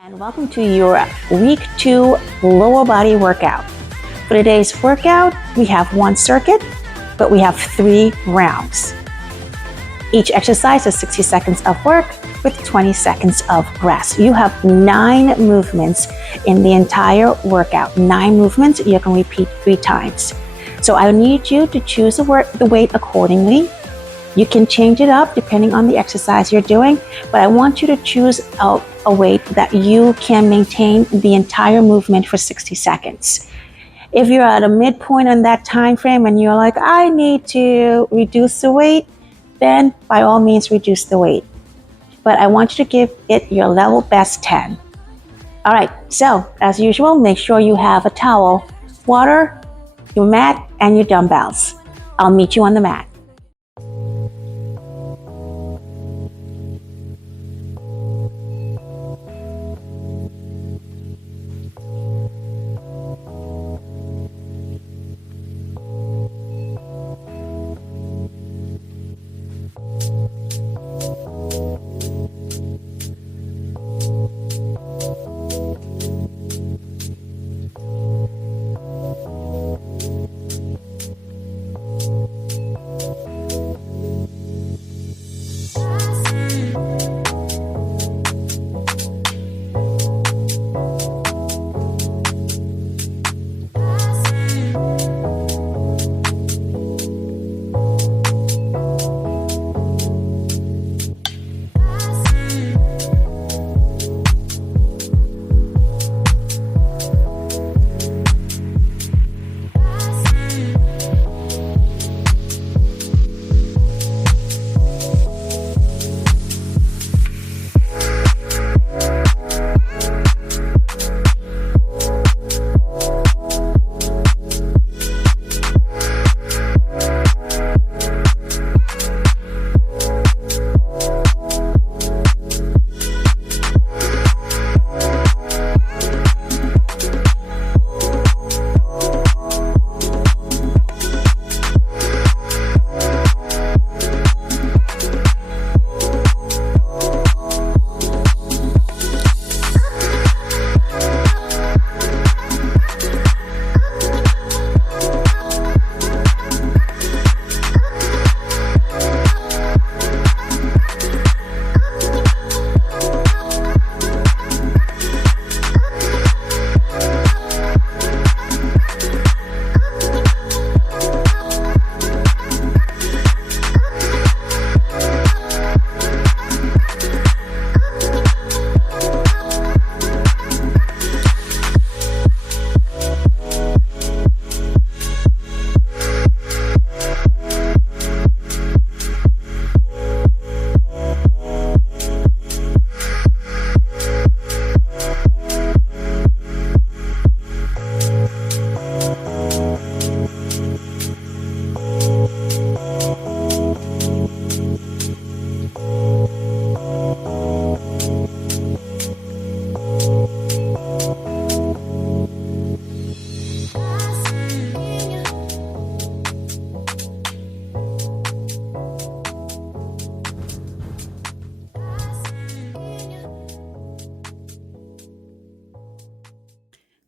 And welcome to your week 2 lower body workout. For today's workout, we have one circuit, but we have 3 rounds. Each exercise is 60 seconds of work with 20 seconds of rest. You have 9 movements in the entire workout. 9 movements you can repeat 3 times. So I need you to choose the weight accordingly. You can change it up depending on the exercise you're doing, but I want you to choose a weight that you can maintain the entire movement for 60 seconds. If you're at a midpoint on that time frame and you're like, I need to reduce the weight, then by all means reduce the weight. But I want you to give it your level best 10. All right, so as usual, make sure you have a towel, water, your mat, and your dumbbells. I'll meet you on the mat.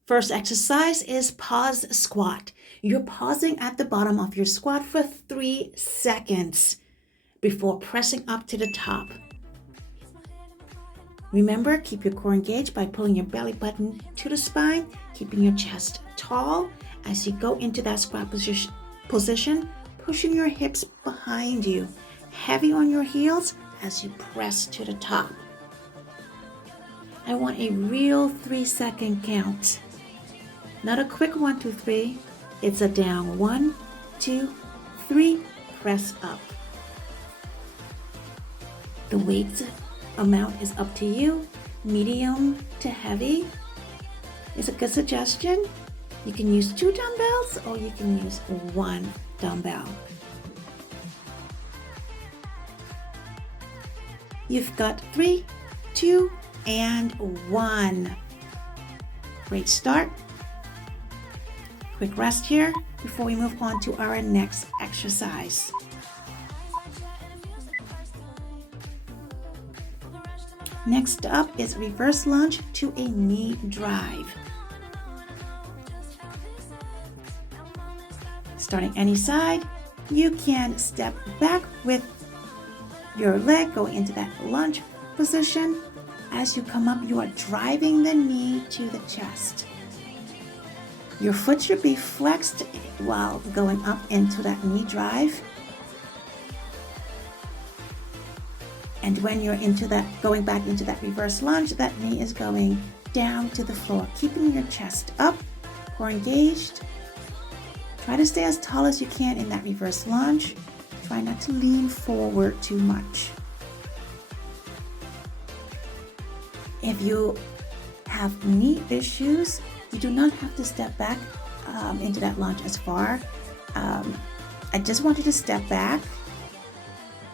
First exercise is pause squat. You're pausing at the bottom of your squat for 3 seconds before pressing up to the top. Remember, keep your core engaged by pulling your belly button to the spine, keeping your chest tall as you go into that squat position, pushing your hips behind you, heavy on your heels as you press to the top. I want a real 3-second count. Not a quick 1, 2, 3. It's a down 1, 2, 3. Press up. The weight amount is up to you. Medium to heavy is a good suggestion. You can use 2 dumbbells or you can use 1 dumbbell. You've got 3, 2, and 1. Great start. Quick rest here before we move on to our next exercise. Next up is reverse lunge to a knee drive. Starting any side, you can step back with your leg going into that lunge position. As you come up, you are driving the knee to the chest. Your foot should be flexed while going up into that knee drive. And when you're going back into that reverse lunge, that knee is going down to the floor, keeping your chest up, core engaged. Try to stay as tall as you can in that reverse lunge. Try not to lean forward too much. If you have knee issues, you do not have to step back into that lunge as far. I just want you to step back,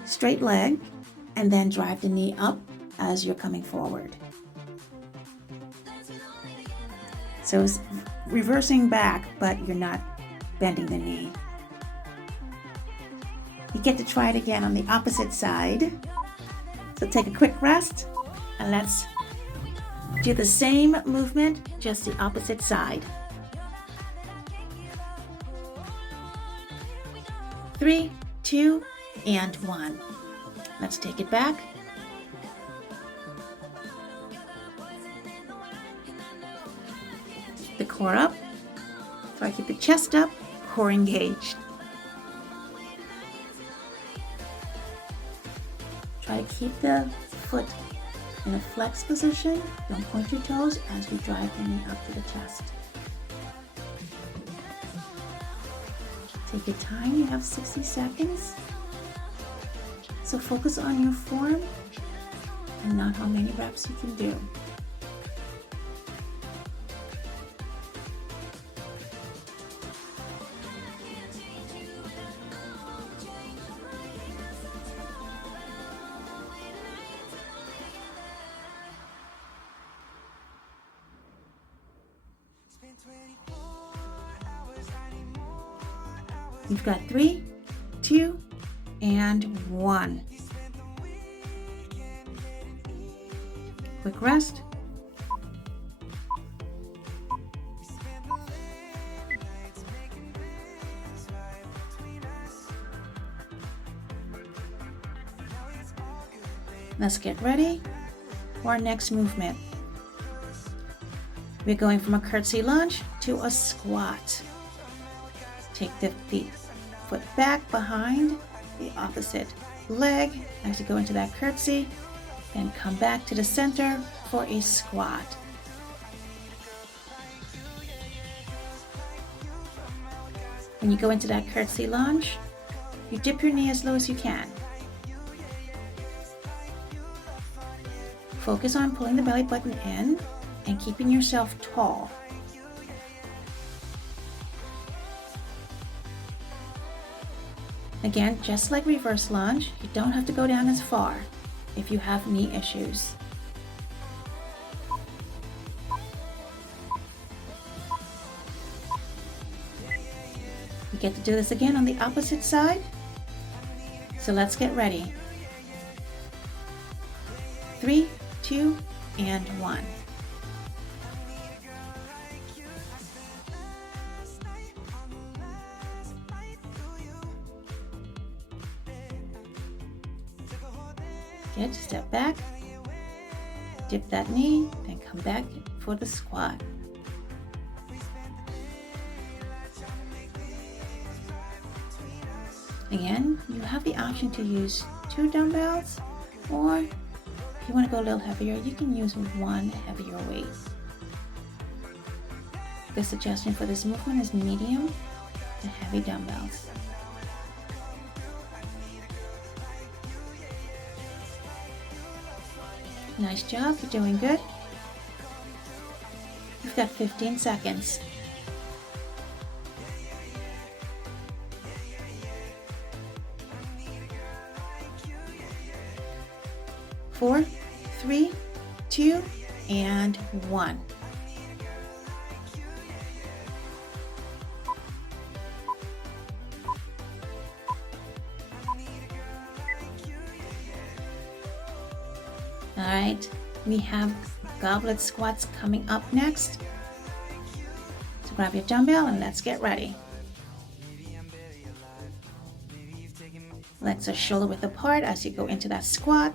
straight leg, and then drive the knee up as you're coming forward. So it's reversing back, but you're not bending the knee. You get to try it again on the opposite side. So take a quick rest, and let's do the same movement, just the opposite side. 3, 2, and 1. Let's take it back. The core up. Try to keep the chest up, core engaged. Try to keep the foot in a flex position. Don't point your toes as you drive the knee up to the chest. Take your time, you have 60 seconds. So focus on your form and not how many reps you can do. You've got 3, 2, and 1. Quick rest. Let's get ready for our next movement. We're going from a curtsey lunge to a squat. Take the foot back behind the opposite leg as you go into that curtsey, and come back to the center for a squat. When you go into that curtsey lunge, you dip your knee as low as you can. Focus on pulling the belly button in and keeping yourself tall. Again, just like reverse lunge, you don't have to go down as far if you have knee issues. You get to do this again on the opposite side. So let's get ready. 3, 2, and 1. Good, step back, dip that knee, then come back for the squat. Again, you have the option to use 2 dumbbells, or if you want to go a little heavier, you can use 1 heavier weight. The suggestion for this movement is medium to heavy dumbbells. Nice job, you're doing good. You've got 15 seconds. 4, 3, 2, and 1. All right, we have goblet squats coming up next. So grab your dumbbell and let's get ready. Legs are shoulder width apart as you go into that squat.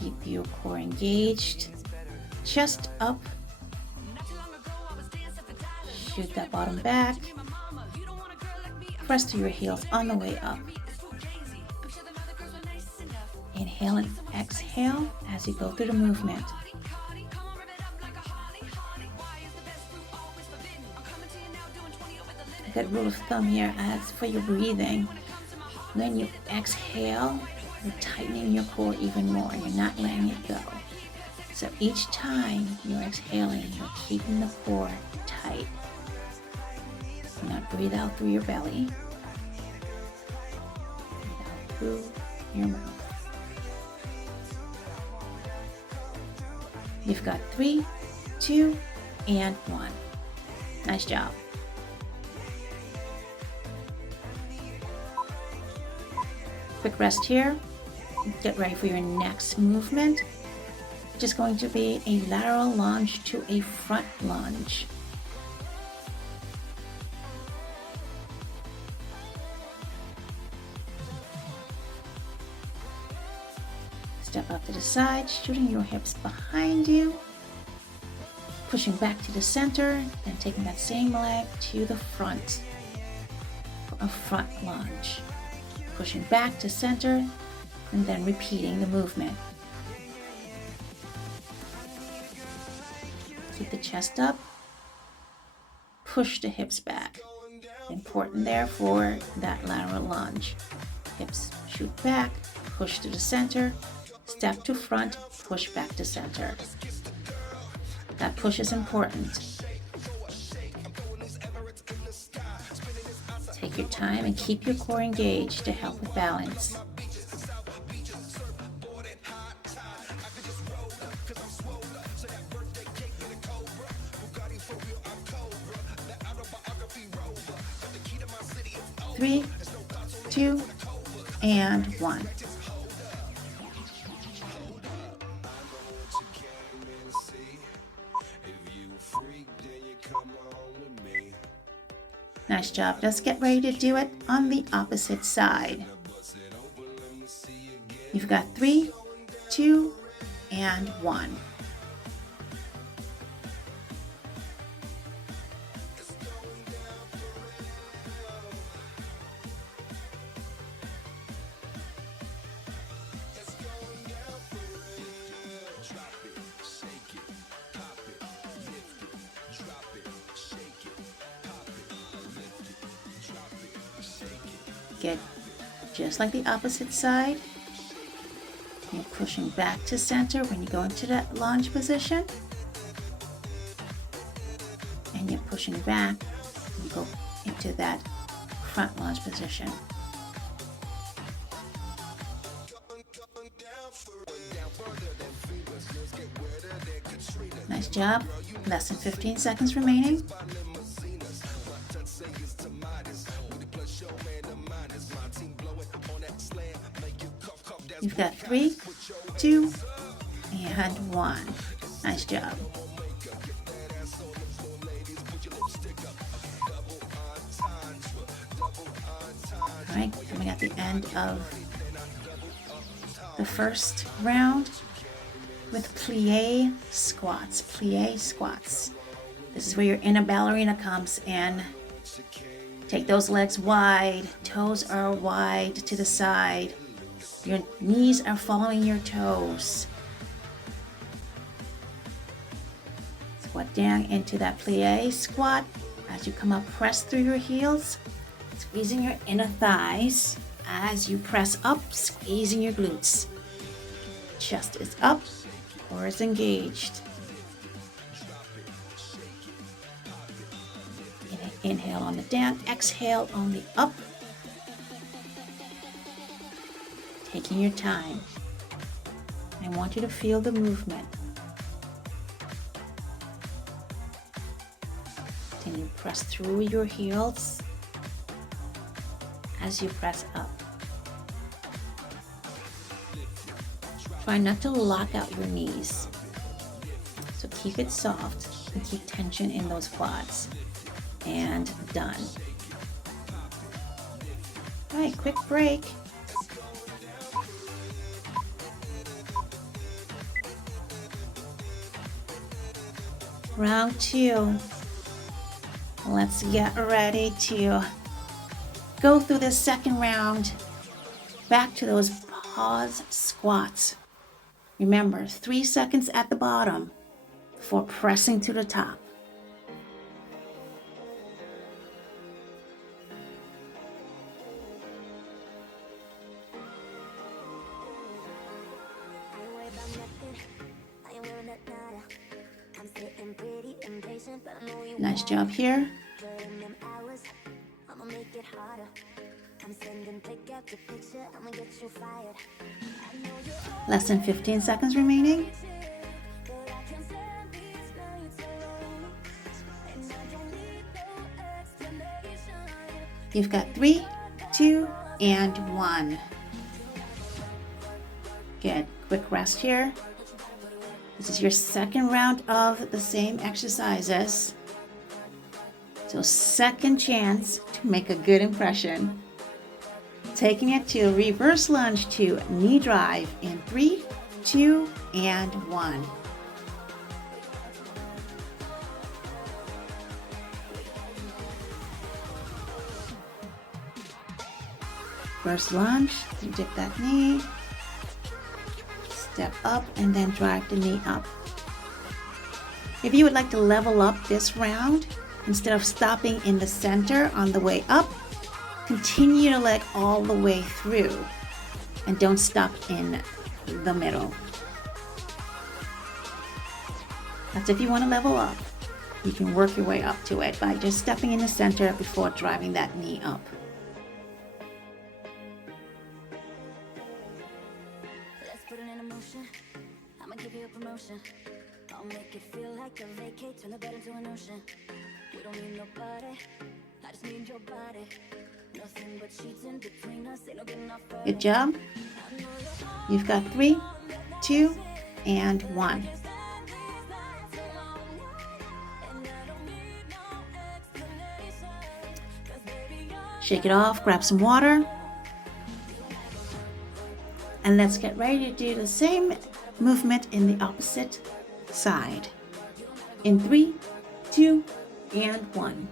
Keep your core engaged. Chest up. Shoot that bottom back. Press to your heels on the way up. Inhale and exhale as you go through the movement. A good rule of thumb here as for your breathing. When you exhale, you're tightening your core even more. You're not letting it go. So each time you're exhaling, you're keeping the core tight. Now breathe out through your belly. Breathe out through your mouth. You've got 3, 2, and 1. Nice job. Quick rest here. Get ready for your next movement, which is going to be a lateral lunge to a front lunge. Step up to the side, shooting your hips behind you, pushing back to the center, then taking that same leg to the front for a front lunge. Pushing back to center, and then repeating the movement. Keep the chest up, push the hips back. Important there for that lateral lunge. Hips shoot back, push to the center, step to front, push back to center. That push is important. Take your time and keep your core engaged to help with balance. Three, 2, and 1. Nice job. Let's get ready to do it on the opposite side. You've got 3, 2, and 1. Get just like the opposite side. You're pushing back to center when you go into that lunge position. And you're pushing back when you go into that front lunge position. Nice job. Less than 15 seconds remaining. You've got 3, 2, and 1. Nice job. All right, coming at the end of the first round with plie squats. Plie squats. This is where your inner ballerina comes in. Take those legs wide, toes are wide to the side. Your knees are following your toes. Squat down into that plie squat. As you come up, press through your heels, squeezing your inner thighs. As you press up, squeezing your glutes. Chest is up, core is engaged. Inhale on the down, exhale on the up. Taking your time. I want you to feel the movement. Then you press through your heels as you press up. Try not to lock out your knees. So keep it soft and keep tension in those quads. And done. All right, quick break. Round 2. Let's get ready to go through the second round. Back to those pause squats. Remember, 3 seconds at the bottom before pressing to the top. Nice job here. Less than 15 seconds remaining. You've got 3, 2, and 1. Good. Quick rest here. This is your second round of the same exercises. So second chance to make a good impression. Taking it to reverse lunge to knee drive in 3, 2, and 1. First lunge, you dip that knee, step up, and then drive the knee up. If you would like to level up this round, instead of stopping in the center on the way up, continue the leg all the way through and don't stop in the middle. That's if you want to level up. You can work your way up to it by just stepping in the center before driving that knee up. Let's put it in motion. I'ma give you a promotion. I'll make it feel like a vacate, turn the bed into an ocean. We don't need nobody, I just need your body. Nothing but sheets in between us, ain't no getting off. Good job. You've got 3, 2, and 1. Shake it off, grab some water. And let's get ready to do the same movement in the opposite side. In 3, 2, and 1.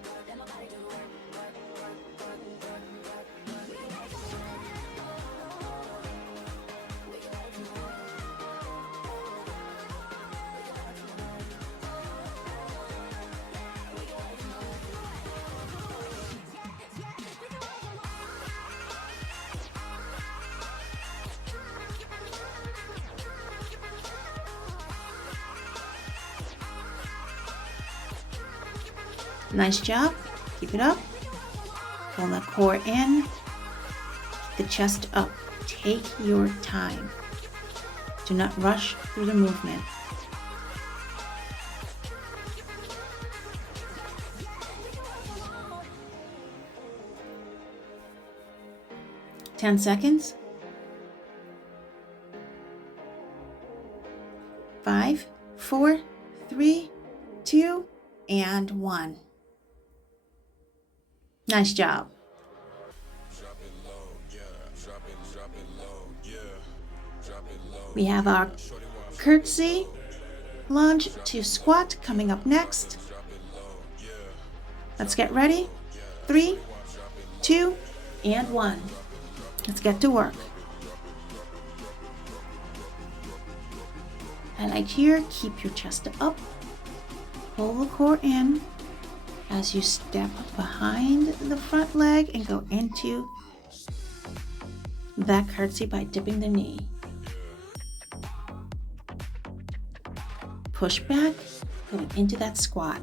Nice job. Keep it up. Pull the core in. Keep the chest up. Take your time. Do not rush through the movement. Ten seconds. 5, 4, 3, 2, and 1. Nice job. We have our curtsey lunge to squat coming up next. Let's get ready. 3, 2, and 1. Let's get to work. Highlight here, keep your chest up. Pull the core in as you step behind the front leg and go into that curtsey by dipping the knee. Push back, going into that squat.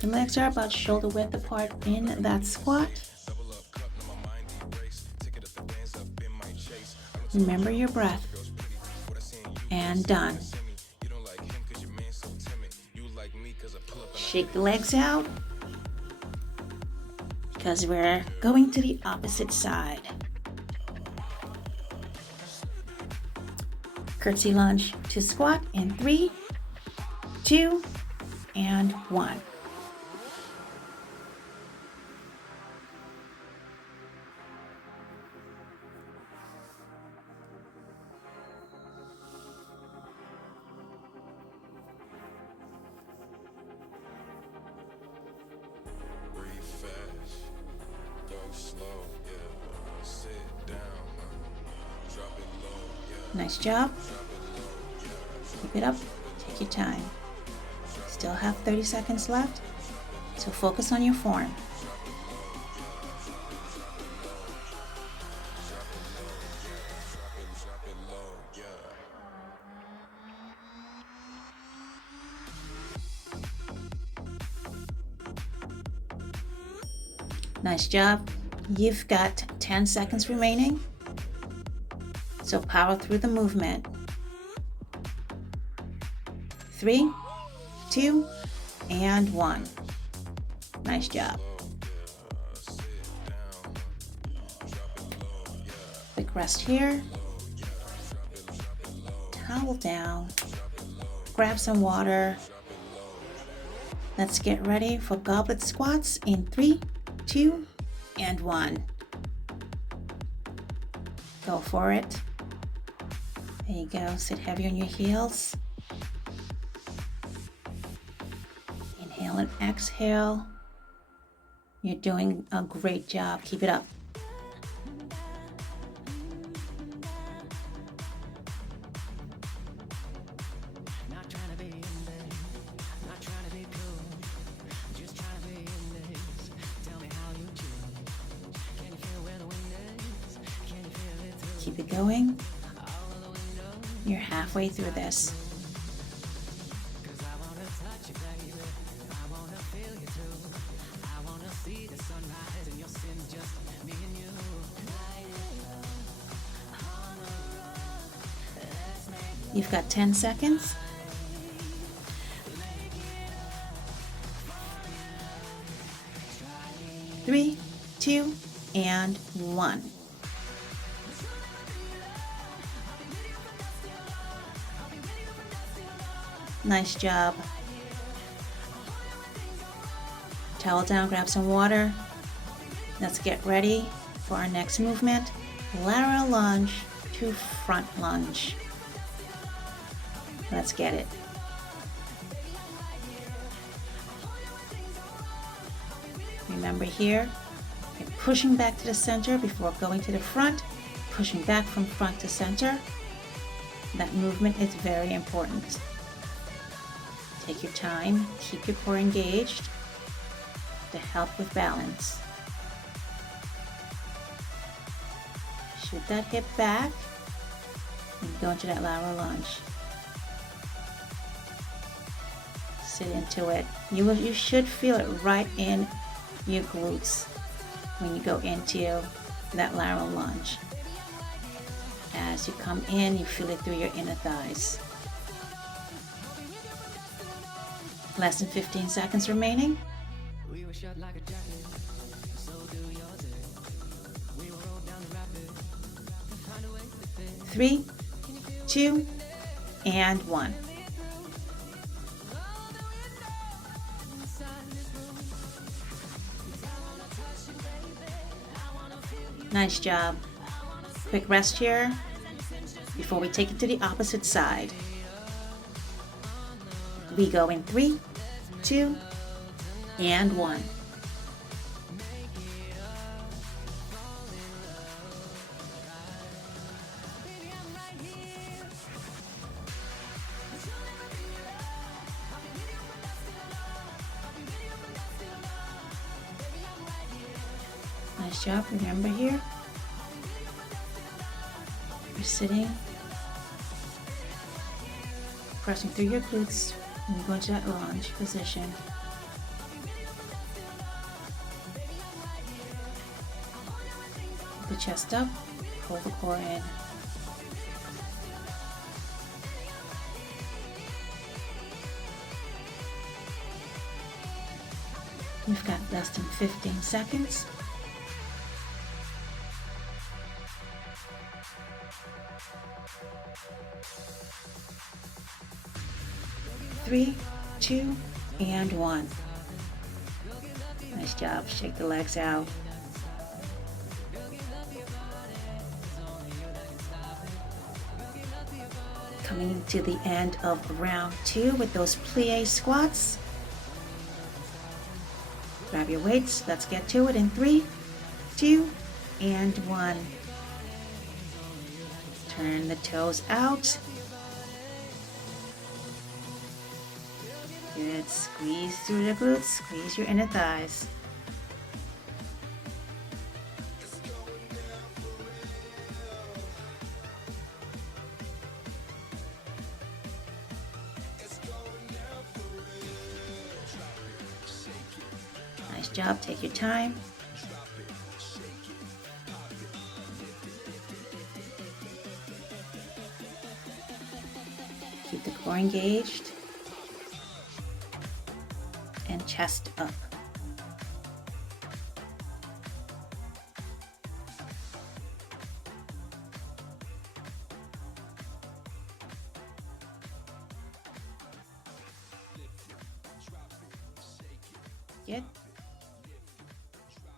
The legs are about shoulder width apart in that squat. Remember your breath. And done. Shake the legs out. because we're going to the opposite side. Curtsey lunge to squat in 3, 2, and 1. Nice job. Keep it up. Take your time. Still have 30 seconds left, so focus on your form. Nice job. You've got 10 seconds remaining, so power through the movement. 3, 2, and 1. Nice job. Quick rest here. Towel down. Grab some water. Let's get ready for goblet squats in 3, 2, and 1. Go for it. There you go. Sit heavy on your heels. Inhale and exhale. You're doing a great job. Keep it up. Keep it going. You're halfway through this. You've got 10 seconds. Three, 2, and 1. Nice job. Towel down, grab some water. Let's get ready for our next movement. Lateral lunge to front lunge. Let's get it. Remember here, you're pushing back to the center before going to the front, pushing back from front to center. That movement is very important. Take your time, keep your core engaged to help with balance. Shoot that hip back and go into that lateral lunge. Sit into it. You should feel it right in your glutes when you go into that lateral lunge. As you come in, you feel it through your inner thighs. Less than 15 seconds remaining. 3, 2, and 1. Nice job. Quick rest here before we take it to the opposite side. We go in 3, 2, and 1. Nice job. Remember here, you're sitting, pressing through your glutes, and you go into that lunge position. Keep the chest up, pull the core in. We've got less than 15 seconds. 3, 2, and 1. Nice job. Shake the legs out. Coming to the end of round 2 with those plie squats. Grab your weights. Let's get to it in 3, 2, and 1. Turn the toes out. Good. Squeeze through the glutes. Squeeze your inner thighs. Nice job. Take your time. Keep the core engaged. And chest up. Good.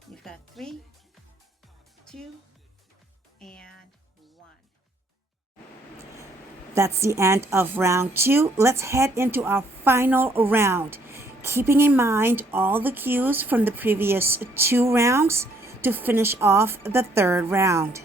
You've got 3, 2, and 1. That's the end of round 2. Let's head into our final round, keeping in mind all the cues from the previous 2 rounds to finish off the 3rd round.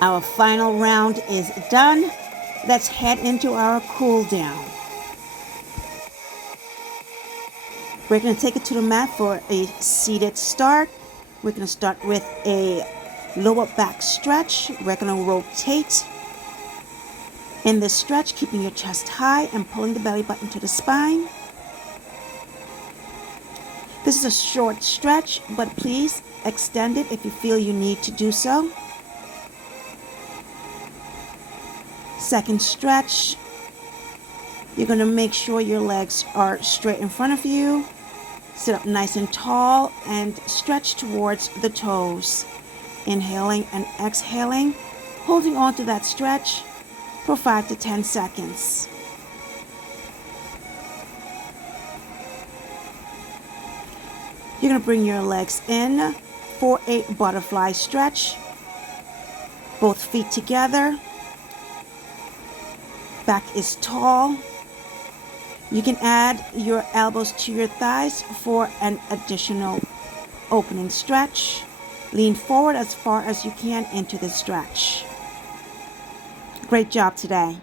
Our final round is done. Let's head into our cool down. We're going to take it to the mat for a seated start. We're going to start with a lower back stretch. We're going to rotate in this stretch, keeping your chest high and pulling the belly button to the spine. This is a short stretch, but please extend it if you feel you need to do so. Second stretch, you're going to make sure your legs are straight in front of you. Sit up nice and tall and stretch towards the toes. Inhaling and exhaling, holding on to that stretch for 5 to 10 seconds. You're going to bring your legs in for a butterfly stretch. Both feet together. Back is tall. You can add your elbows to your thighs for an additional opening stretch. Lean forward as far as you can into the stretch. Great job today.